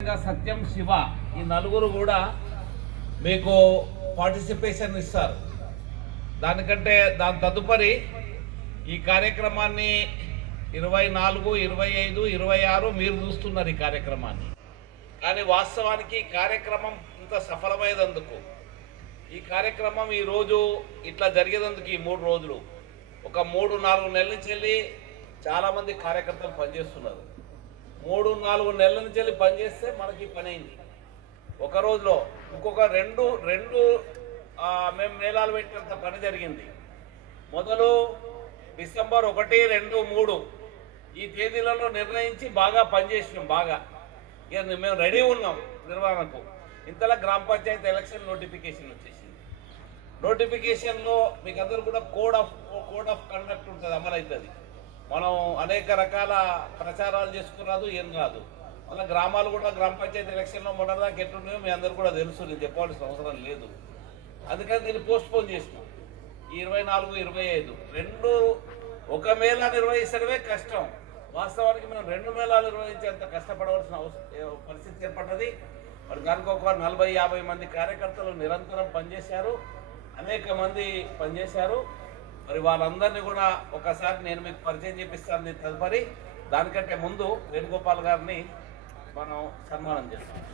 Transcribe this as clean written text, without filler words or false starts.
సత్యం శివ ఈ నలుగురు కూడా మీకు పార్టిసిపేషన్ ఇస్తారు. దానికంటే దాని తదుపరి ఈ కార్యక్రమాన్ని 24, 25, 26 మీరు చూస్తున్నారు ఈ కార్యక్రమాన్ని. కానీ వాస్తవానికి ఈ కార్యక్రమం ఇంత సఫలమైనందుకు, ఈ కార్యక్రమం ఈరోజు ఇట్లా జరిగేందుకు ఈ 3 రోజులు ఒక 3-4 నెలల నుంచి వెళ్ళి చాలామంది కార్యకర్తలు పనిచేస్తున్నారు. 3-4 నెలల నుంచి వెళ్ళి పనిచేస్తే మనకి పని అయింది ఒక రోజులో. ఇంకొక రెండు మేము మేళాలు పెట్టినంత పని జరిగింది. మొదలు డిసెంబర్ 1, 2, 3 ఈ తేదీలలో నిర్ణయించి బాగా పనిచేసినాం. బాగా ఇక మేము రెడీ ఉన్నాం నిర్వహణకు. ఇంతలా గ్రామ పంచాయతీ ఎలక్షన్ నోటిఫికేషన్ వచ్చేసింది. నోటిఫికేషన్లో మీకు అందరూ కూడా కోడ్ ఆఫ్ కండక్ట్ ఉంటుంది, అమలవుతుంది. మనం అనేక రకాల ప్రచారాలు చేసుకురాదు, ఏం రాదు. మన గ్రామాలు కూడా గ్రామ పంచాయతీ ఎలక్షన్లో మొదటిదాకా ఎట్లున్నాయో మీ అందరూ కూడా తెలుసు, నేను చెప్పాల్సిన అవసరం లేదు. అందుకని దీన్ని పోస్ట్పోన్ చేసినాం. ఈ 24, 25 రెండు ఒక మేళా నిర్వహించడమే కష్టం. వాస్తవానికి మనం 2 మేళాలు నిర్వహించేంత కష్టపడవలసిన పరిస్థితి ఏర్పడ్డది. మరి దానికి ఒక 40-50 మంది కార్యకర్తలు నిరంతరం పనిచేశారు, అనేక మంది పనిచేశారు. మరి వాళ్ళందరినీ కూడా ఒకసారి నేను మీకు పరిచయం చేపిస్తాను తదుపరి. దానికంటే ముందు వేణుగోపాల్ గారిని మనం సన్మానం చేస్తాం.